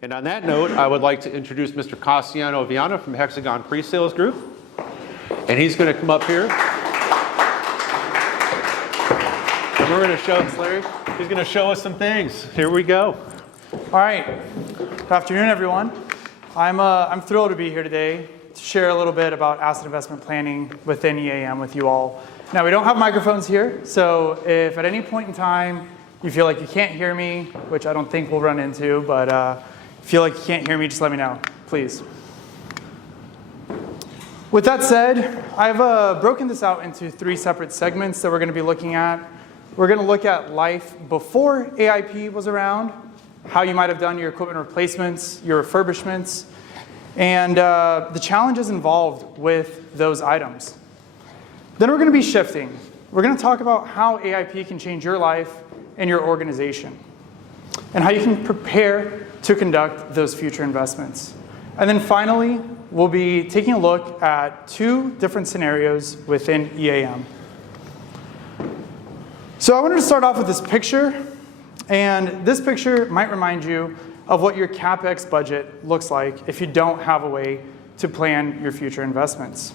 And on that note, I would like to introduce Mr. Cassiano Viana from HxGN Pre-Sales Group. And he's going to come up here. And we're going to show us, Larry, he's going to show us some things. Here we go. All right. Good afternoon, everyone. I'm thrilled to be here today to share a little bit about asset investment planning within EAM with you all. Now, we don't have microphones here, so if at any point in time you feel like you can't hear me, which I don't think we'll run into, but feel like you can't hear me, just let me know, please. With that said, I've broken this out into 3 separate segments that we're going to be looking at. We're going to look at life before AIP was around, how you might have done your equipment replacements, your refurbishments, and the challenges involved with those items. Then we're going to be shifting. We're going to talk about how AIP can change your life and your organization, and how you can prepare to conduct those future investments. And then finally, we'll be taking a look at 2 different scenarios within EAM. So I wanted to start off with this picture, and this picture might remind you of what your CapEx budget looks like if you don't have a way to plan your future investments.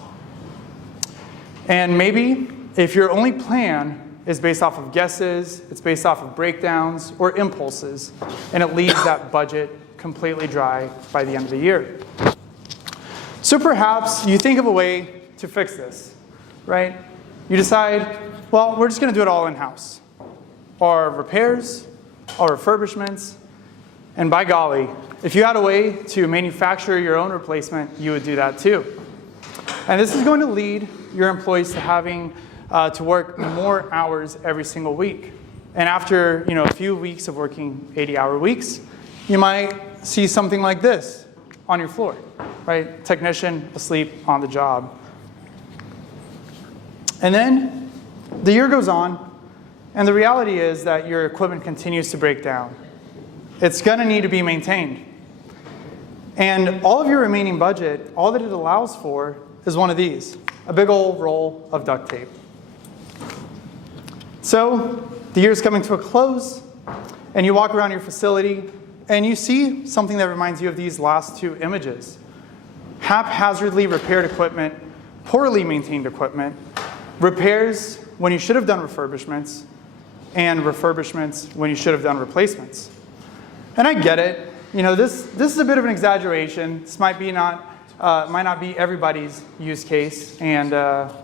And maybe if your only plan is based off of guesses, it's based off of breakdowns or impulses, and it leaves that budget completely dry by the end of the year. So perhaps you think of a way to fix this, right? You decide, well, we're just going to do it all in-house. Our repairs, our refurbishments, and by golly, if you had a way to manufacture your own replacement, you would do that too. And this is going to lead your employees to having to work more hours every single week. And after a few weeks of working 80-hour weeks, you might see something like this on your floor, right? Technician asleep on the job. And then the year goes on, and the reality is that your equipment continues to break down. It's going to need to be maintained. And all of your remaining budget, all that it allows for is one of these, a big old roll of duct tape. So the year's coming to a close, and you walk around your facility, and you see something that reminds you of these last 2 images. Haphazardly repaired equipment, poorly maintained equipment, repairs when you should have done refurbishments, and refurbishments when you should have done replacements. And I get it. This is a bit of an exaggeration. This might not be everybody's use case and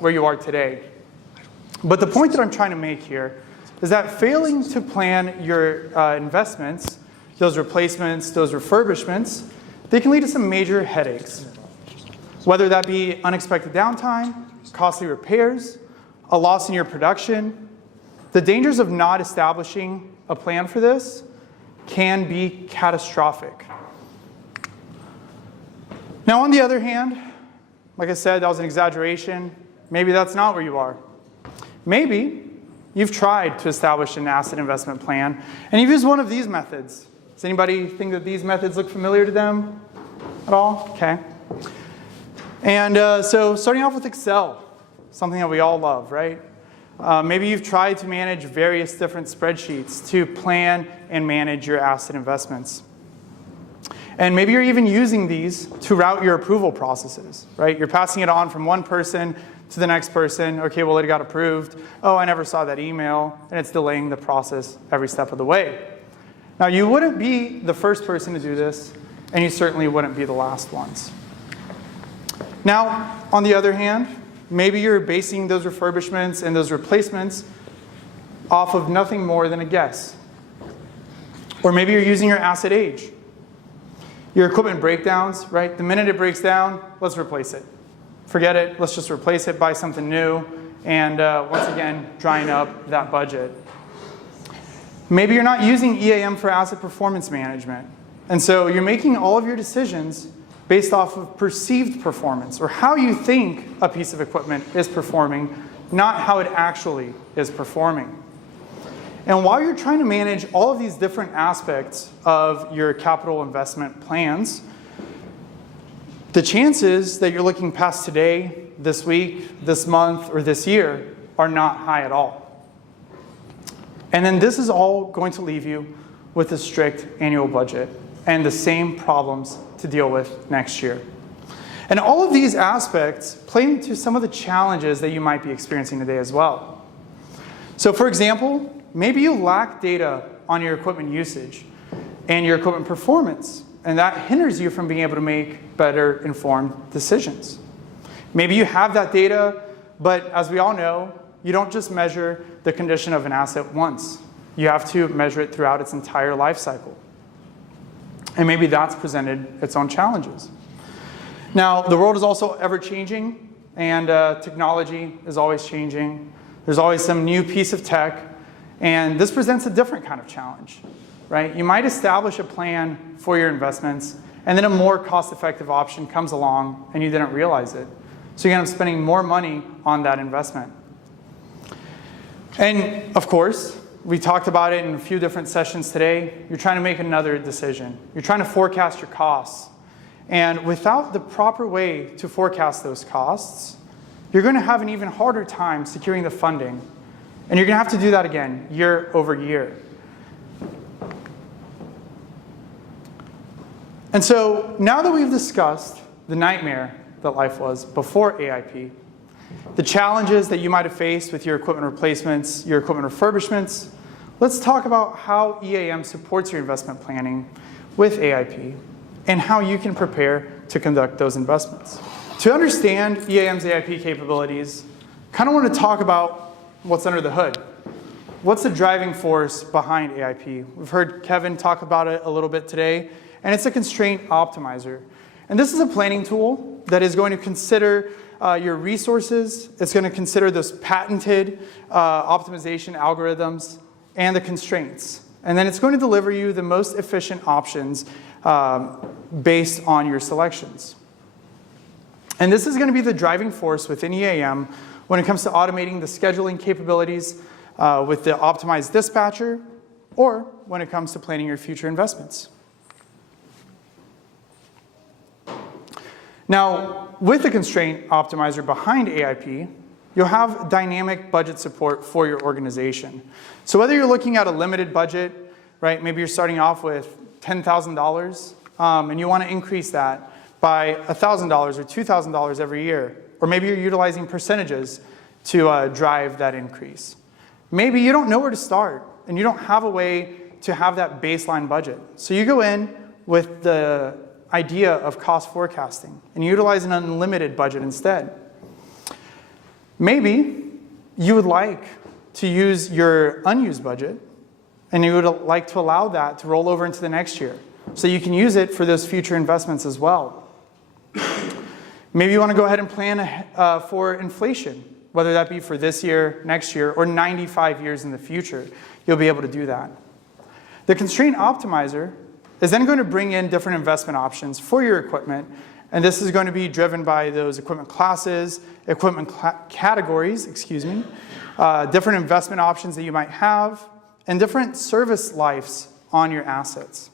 where you are today. But the point that I'm trying to make here is that failing to plan your investments, those replacements, those refurbishments, they can lead to some major headaches. Whether that be unexpected downtime, costly repairs, a loss in your production, the dangers of not establishing a plan for this can be catastrophic. Now, on the other hand, like I said, that was an exaggeration. Maybe that's not where you are. Maybe you've tried to establish an asset investment plan, and you've used one of these methods. Does anybody think that these methods look familiar to them at all? Okay. And so starting off with Excel, something that we all love, right? Maybe you've tried to manage various different spreadsheets to plan and manage your asset investments. And maybe you're even using these to route your approval processes, right? You're passing it on from one person to the next person. Okay, well, it got approved. Oh, I never saw that email. And it's delaying the process every step of the way. Now, you wouldn't be the first person to do this, and you certainly wouldn't be the last ones. Now, on the other hand, maybe you're basing those refurbishments and those replacements off of nothing more than a guess. Or maybe you're using your asset age. Your equipment breakdowns, right? The minute it breaks down, let's replace it. Forget it, let's just replace it, buy something new, and once again, drying up that budget. Maybe you're not using EAM for asset performance management. And so you're making all of your decisions based off of perceived performance, or how you think a piece of equipment is performing, not how it actually is performing. And while you're trying to manage all of these different aspects of your capital investment plans, the chances that you're looking past today, this week, this month, or this year are not high at all. And then this is all going to leave you with a strict annual budget. and the same problems to deal with next year. And all of these aspects play into some of the challenges that you might be experiencing today as well. So for example, maybe you lack data on your equipment usage and your equipment performance, and that hinders you from being able to make better informed decisions. Maybe you have that data, but as we all know, you don't just measure the condition of an asset once. You have to measure it throughout its entire life cycle. And maybe that's presented its own challenges. Now, the world is also ever changing, and technology is always changing. There's always some new piece of tech, and this presents a different kind of challenge, right? You might establish a plan for your investments, and then a more cost-effective option comes along, and you didn't realize it. So you end up spending more money on that investment. And of course, we talked about it in a few different sessions today. You're trying to make another decision. You're trying to forecast your costs. And without the proper way to forecast those costs, you're going to have an even harder time securing the funding. And you're going to have to do that again, year over year. And so now that we've discussed the nightmare that life was before AIP, the challenges that you might have faced with your equipment replacements, your equipment refurbishments, let's talk about how EAM supports your investment planning with AIP and how you can prepare to conduct those investments. To understand EAM's AIP capabilities, I kind of want to talk about what's under the hood. What's the driving force behind AIP? We've heard Kevin talk about it a little bit today, and it's a constraint optimizer. And this is a planning tool that is going to consider your resources. It's going to consider those patented optimization algorithms and the constraints. And then it's going to deliver you the most efficient options based on your selections. And this is going to be the driving force within EAM when it comes to automating the scheduling capabilities with the optimized dispatcher, or when it comes to planning your future investments. Now, with the constraint optimizer behind AIP, you'll have dynamic budget support for your organization. So whether you're looking at a limited budget, right, maybe you're starting off with $10,000 and you want to increase that by $1,000 or $2,000 every year, or maybe you're utilizing percentages to drive that increase. Maybe you don't know where to start and you don't have a way to have that baseline budget. So you go in with the idea of cost forecasting and utilize an unlimited budget instead. Maybe you would like to use your unused budget and you would like to allow that to roll over into the next year so you can use it for those future investments as well. Maybe you want to go ahead and plan for inflation, whether that be for this year, next year, or 95 years in the future. You'll be able to do that. The constraint optimizer is then going to bring in different investment options for your equipment, and this is going to be driven by those equipment classes, equipment categories, different investment options that you might have, and different service lives on your assets.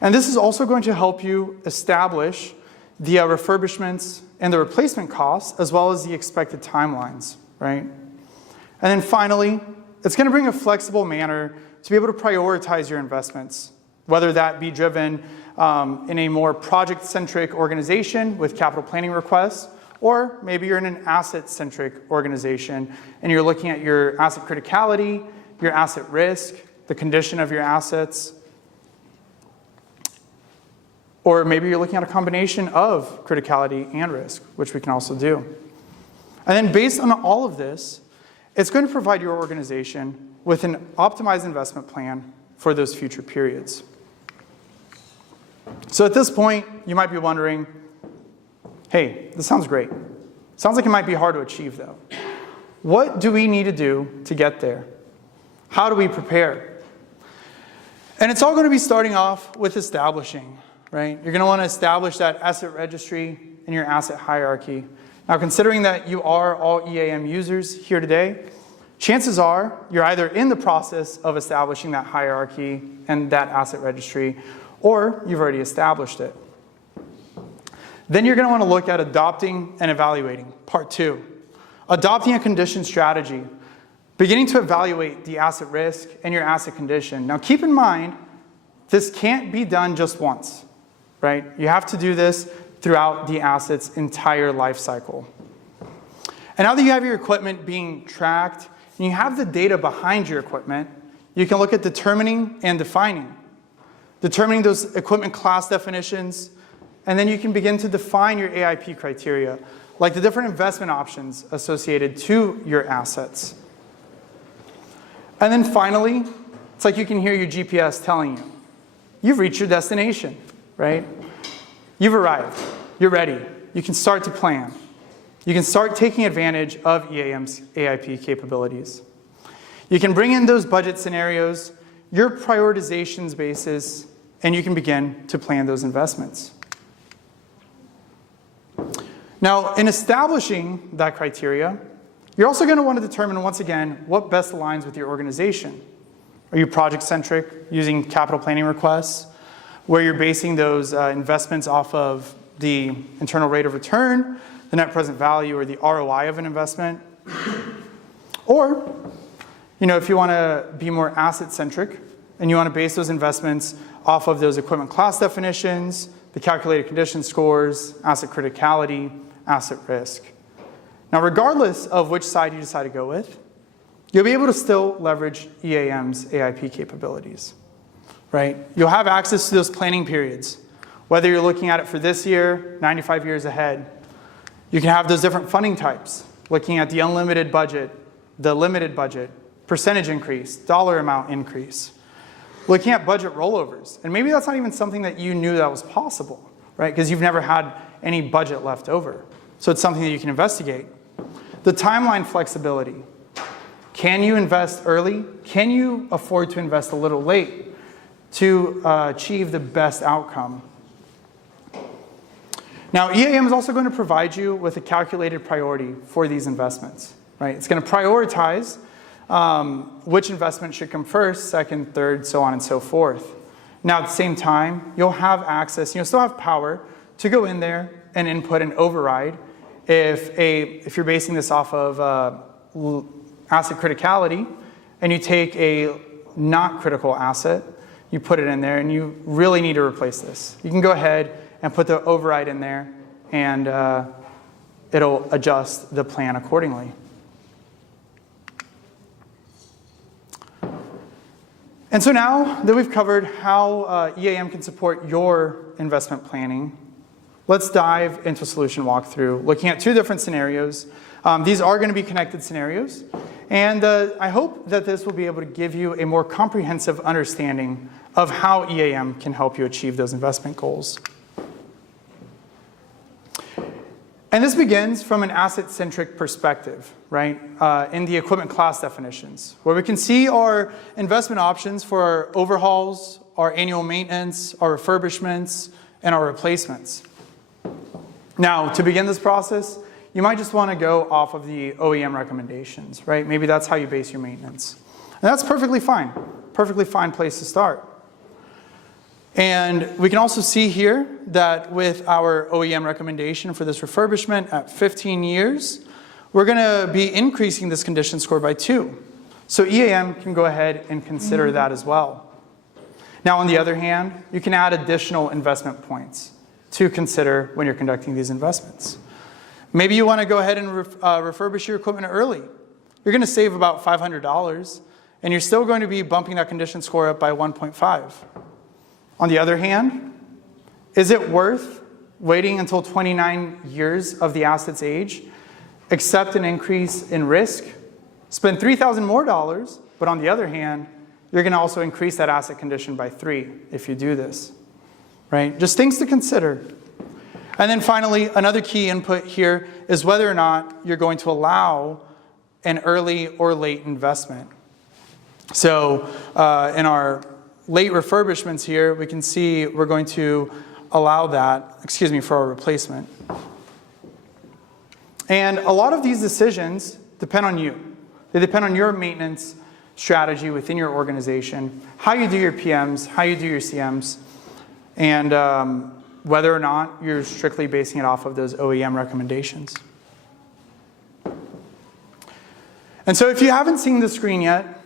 And this is also going to help you establish the refurbishments and the replacement costs, as well as the expected timelines, right? And then finally, it's going to bring a flexible manner to be able to prioritize your investments, whether that be driven in a more project-centric organization with capital planning requests, or maybe you're in an asset-centric organization and you're looking at your asset criticality, your asset risk, the condition of your assets, or maybe you're looking at a combination of criticality and risk, which we can also do. And then based on all of this, it's going to provide your organization with an optimized investment plan for those future periods. So at this point, you might be wondering, hey, this sounds great. Sounds like it might be hard to achieve, though. What do we need to do to get there? How do we prepare? And it's all going to be starting off with establishing, right? You're going to want to establish that asset registry in your asset hierarchy. Now, considering that you are all EAM users here today, chances are you're either in the process of establishing that hierarchy and that asset registry, or you've already established it. Then you're going to want to look at adopting and evaluating, part 2. Adopting a condition strategy, beginning to evaluate the asset risk and your asset condition. Now keep in mind this can't be done just once, right? You have to do this throughout the asset's entire life cycle. And now that you have your equipment being tracked, and you have the data behind your equipment, you can look at determining and defining. Determining those equipment class definitions, and then you can begin to define your AIP criteria, like the different investment options associated to your assets. And then finally, it's like you can hear your GPS telling you, you've reached your destination, right? You've arrived, you're ready. You can start to plan. You can start taking advantage of EAM's AIP capabilities. You can bring in those budget scenarios, your prioritizations basis, and you can begin to plan those investments. Now, in establishing that criteria, you're also going to want to determine, once again, what best aligns with your organization. Are you project-centric, using capital planning requests, where you're basing those investments off of the internal rate of return, the net present value, or the ROI of an investment? Or, if you want to be more asset-centric, and you want to base those investments off of those equipment class definitions, the calculated condition scores, asset criticality, asset risk. Now, regardless of which side you decide to go with, you'll be able to still leverage EAM's AIP capabilities, right? You'll have access to those planning periods, whether you're looking at it for this year, 95 years ahead. You can have those different funding types, looking at the unlimited budget, the limited budget, percentage increase, dollar amount increase. Looking at budget rollovers. And maybe that's not even something that you knew that was possible, right? Because you've never had any budget left over. So it's something that you can investigate. The timeline flexibility. Can you invest early? Can you afford to invest a little late to achieve the best outcome? Now, EAM is also going to provide you with a calculated priority for these investments, right? It's going to prioritize which investment should come first, second, third, so on and so forth. Now, at the same time, you'll have access, you'll still have power to go in there and input and override if you're basing this off of asset criticality, and you take a not critical asset, you put it in there, and you really need to replace this. You can go ahead and put the override in there, and it'll adjust the plan accordingly. And so now that we've covered how EAM can support your investment planning, let's dive into a solution walkthrough, looking at two different scenarios. These are going to be connected scenarios, and I hope that this will be able to give you a more comprehensive understanding of how EAM can help you achieve those investment goals. And this begins from an asset-centric perspective, right, in the equipment class definitions, where we can see our investment options for our overhauls, our annual maintenance, our refurbishments, and our replacements. Now, to begin this process, you might just want to go off of the OEM recommendations, right? Maybe that's how you base your maintenance. And that's perfectly fine place to start. And we can also see here that with our OEM recommendation for this refurbishment at 15 years, we're going to be increasing this condition score by 2. So EAM can go ahead and consider that as well. Now, on the other hand, you can add additional investment points to consider when you're conducting these investments. Maybe you want to go ahead and refurbish your equipment early. You're going to save about $500, and you're still going to be bumping that condition score up by 1.5. On the other hand, is it worth waiting until 29 years of the asset's age, accept an increase in risk, spend $3,000 more, but on the other hand, you're going to also increase that asset condition by 3 if you do this, right? Just things to consider. And then finally, another key input here is whether or not you're going to allow an early or late investment. So in our late refurbishments here, we can see we're going to allow that, for our replacement. And a lot of these decisions depend on you. They depend on your maintenance strategy within your organization, how you do your PMs, how you do your CMs, and whether or not you're strictly basing it off of those OEM recommendations. And so if you haven't seen the screen yet,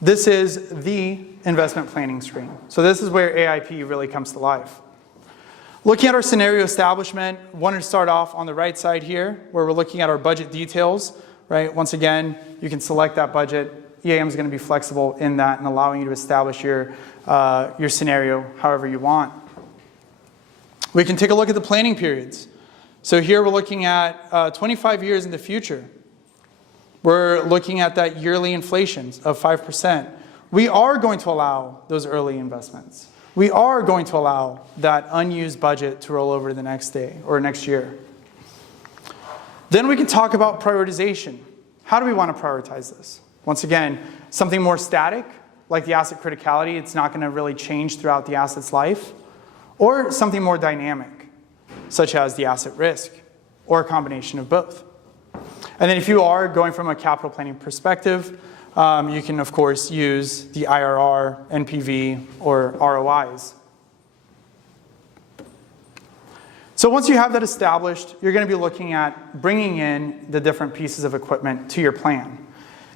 this is the investment planning screen. So this is where AIP really comes to life. Looking at our scenario establishment, wanted to start off on the right side here, where we're looking at our budget details, right? Once again, you can select that budget. EAM is going to be flexible in that and allowing you to establish your scenario however you want. We can take a look at the planning periods. So here we're looking at 25 years in the future. We're looking at that yearly inflation of 5%. We are going to allow those early investments. We are going to allow that unused budget to roll over the next day or next year. Then we can talk about prioritization. How do we want to prioritize this? Once again, something more static, like the asset criticality, it's not going to really change throughout the asset's life. Or something more dynamic, such as the asset risk, or a combination of both. And then if you are going from a capital planning perspective, you can, of course, use the IRR, NPV, or ROIs. So once you have that established, you're going to be looking at bringing in the different pieces of equipment to your plan.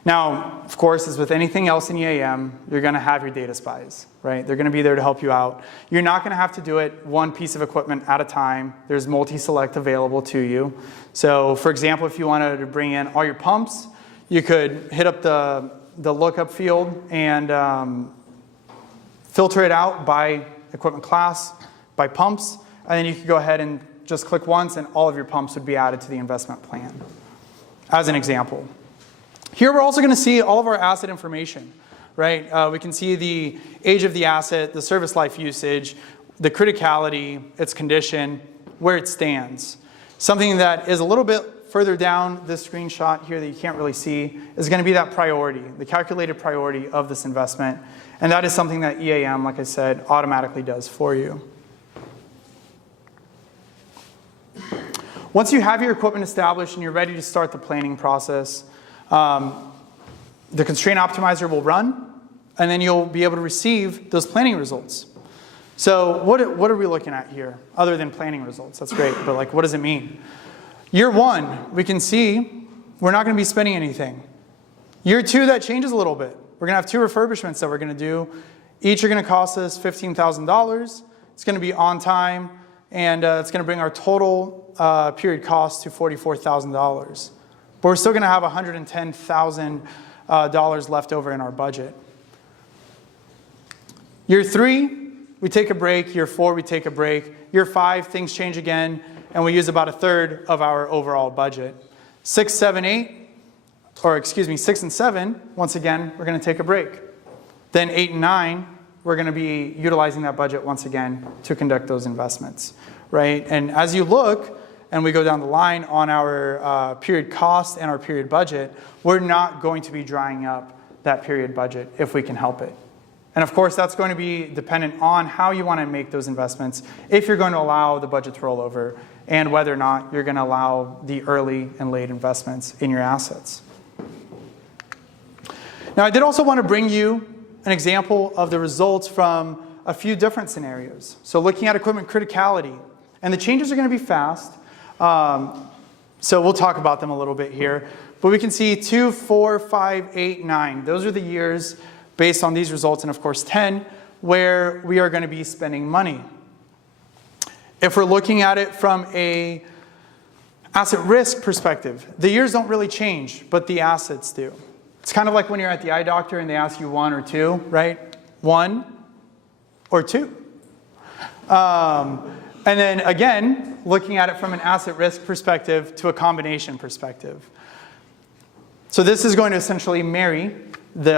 Now, of course, as with anything else in EAM, you're going to have your data spies, right? They're going to be there to help you out. You're not going to have to do it one piece of equipment at a time. There's multi-select available to you. So, for example, if you wanted to bring in all your pumps, you could hit up the lookup field and filter it out by equipment class, by pumps, and then you could go ahead and just click once and all of your pumps would be added to the investment plan, as an example. Here we're also going to see all of our asset information, right? We can see the age of the asset, the service life usage, the criticality, its condition, where it stands. Something that is a little bit further down this screenshot here that you can't really see is going to be that priority, the calculated priority of this investment. And that is something that EAM, like I said, automatically does for you. Once you have your equipment established and you're ready to start the planning process, the constraint optimizer will run, and then you'll be able to receive those planning results. So what are we looking at here, other than planning results? That's great, but like, what does it mean? Year one, we can see we're not going to be spending anything. Year two, that changes a little bit. We're going to have 2 refurbishments that we're going to do. Each are going to cost us $15,000. It's going to be on time, and it's going to bring our total period cost to $44,000. But we're still going to have $110,000 left over in our budget. Year 3, we take a break. Year 4, we take a break. Year 5, things change again, and we use about 1/3 of our overall budget. 6, 7, 8, or excuse me, 6 and 7, once again, we're going to take a break. Then 8 and 9, we're going to be utilizing that budget once again to conduct those investments, right? And as you look, and we go down the line on our period cost and our period budget, we're not going to be drying up that period budget if we can help it. And of course, that's going to be dependent on how you want to make those investments, if you're going to allow the budget to roll over, and whether or not you're going to allow the early and late investments in your assets. Now, I did also want to bring you an example of the results from a few different scenarios. So looking at equipment criticality, and the changes are going to be fast. So we'll talk about them a little bit here. But we can see 2, 4, 5, 8, 9. Those are the years based on these results, and of course 10, where we are going to be spending money. If we're looking at it from a asset risk perspective, the years don't really change, but the assets do. It's kind of like when you're at the eye doctor and they ask you 1 or 2, right? 1 or 2. And then again, looking at it from an asset risk perspective to a combination perspective. So this is going to essentially marry the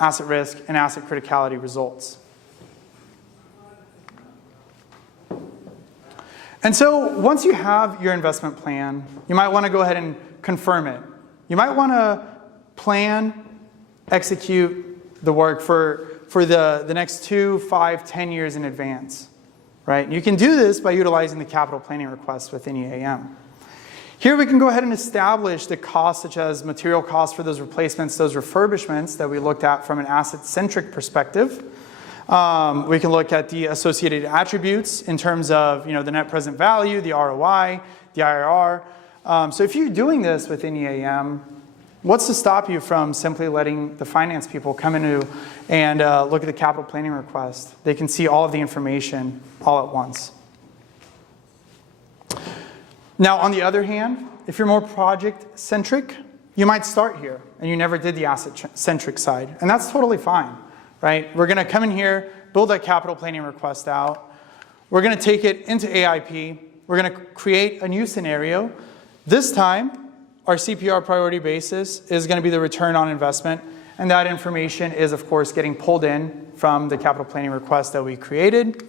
asset risk and asset criticality results. And so once you have your investment plan, you might want to go ahead and confirm it. You might want to plan, execute the work for the next 2, 5, 10 years in advance. Right? And you can do this by utilizing the capital planning requests within EAM. Here we can go ahead and establish the costs, such as material costs for those replacements, those refurbishments that we looked at from an asset-centric perspective. We can look at the associated attributes in terms of the net present value, the ROI, the IRR. So if you're doing this within EAM, What's to stop you from simply letting the finance people come in and look at the capital planning request? They can see all of the information all at once. Now, on the other hand, if you're more project-centric, you might start here, and you never did the asset-centric side. And that's totally fine, right? We're going to come in here, build that capital planning request out. We're going to take it into AIP. We're going to create a new scenario. This time, our CPR priority basis is going to be the return on investment. And that information is, of course, getting pulled in from the capital planning request that we created.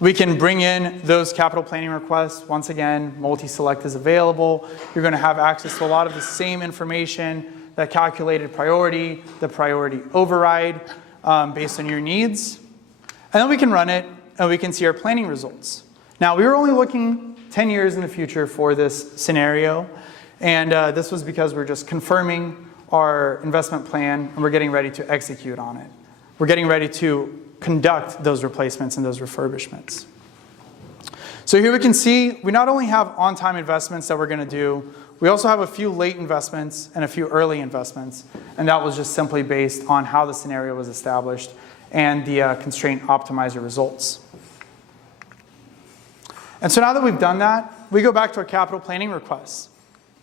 We can bring in those capital planning requests. Once again, multi-select is available. You're going to have access to a lot of the same information, that calculated priority, the priority override based on your needs. And then we can run it, and we can see our planning results. Now, we were only looking 10 years in the future for this scenario, and this was because we're just confirming our investment plan, and we're getting ready to execute on it. We're getting ready to conduct those replacements and those refurbishments. So here we can see we not only have on-time investments that we're going to do, we also have a few late investments and a few early investments, and that was just simply based on how the scenario was established and the constraint optimizer results. And so now that we've done that, we go back to our capital planning requests.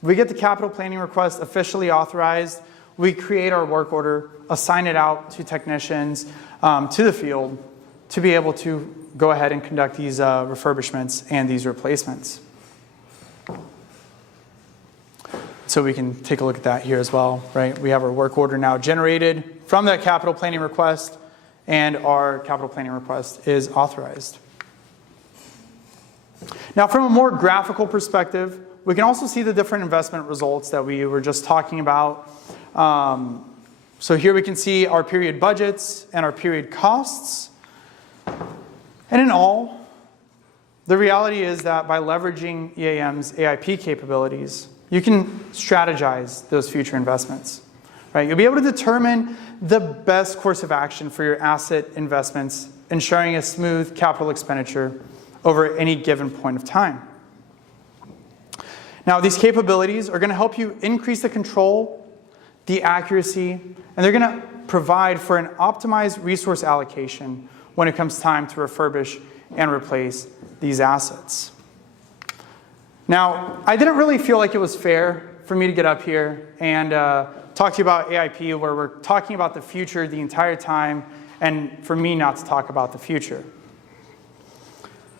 We get the capital planning request officially authorized. We create our work order, assign it out to technicians, to the field, to be able to go ahead and conduct these refurbishments and these replacements. So we can take a look at that here as well, right? We have our work order now generated from that capital planning request, and our capital planning request is authorized. Now, from a more graphical perspective, we can also see the different investment results that we were just talking about. So here we can see our period budgets and our period costs. And in all, the reality is that by leveraging EAM's AIP capabilities, you can strategize those future investments. Right? You'll be able to determine the best course of action for your asset investments, ensuring a smooth capital expenditure over any given point of time. Now, these capabilities are going to help you increase the control, the accuracy, and they're going to provide for an optimized resource allocation when it comes time to refurbish and replace these assets. Now, I didn't really feel like it was fair for me to get up here and talk to you about AIP, where we're talking about the future the entire time, and for me not to talk about the future.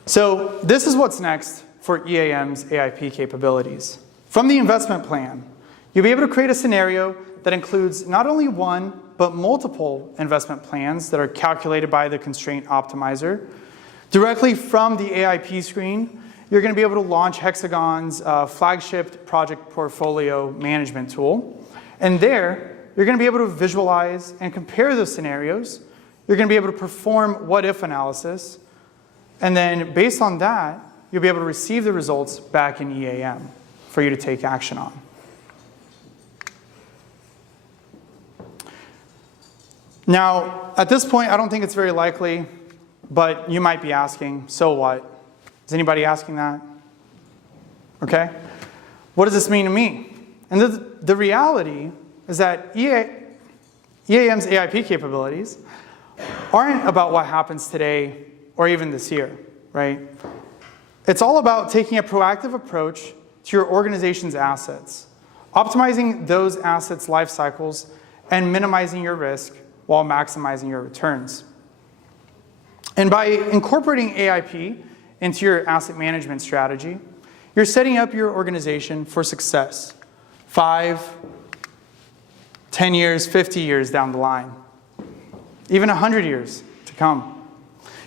So this is what's next for EAM's AIP capabilities. From the investment plan, you'll be able to create a scenario that includes not only one, but multiple investment plans that are calculated by the constraint optimizer. Directly from the AIP screen, you're going to be able to launch HxGN's flagship project portfolio management tool. And there, you're going to be able to visualize and compare those scenarios. You're going to be able to perform what-if analysis. And then based on that, you'll be able to receive the results back in EAM for you to take action on. Now, at this point, I don't think it's very likely, but you might be asking, so what? Is anybody asking that? Okay. What does this mean to me? And the reality is that EAM's AIP capabilities aren't about what happens today or even this year, right? It's all about taking a proactive approach to your organization's assets, optimizing those assets' life cycles, and minimizing your risk while maximizing your returns. And by incorporating AIP into your asset management strategy, you're setting up your organization for success 5, 10 years, 50 years down the line, even 100 years to come.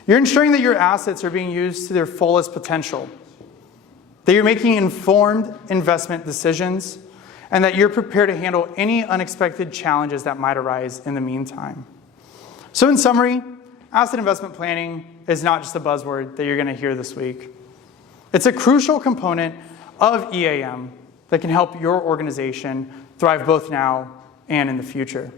You're ensuring that your assets are being used to their fullest potential, that you're making informed investment decisions, and that you're prepared to handle any unexpected challenges that might arise in the meantime. So in summary, asset investment planning is not just a buzzword that you're going to hear this week. It's a crucial component of EAM that can help your organization thrive both now and in the future.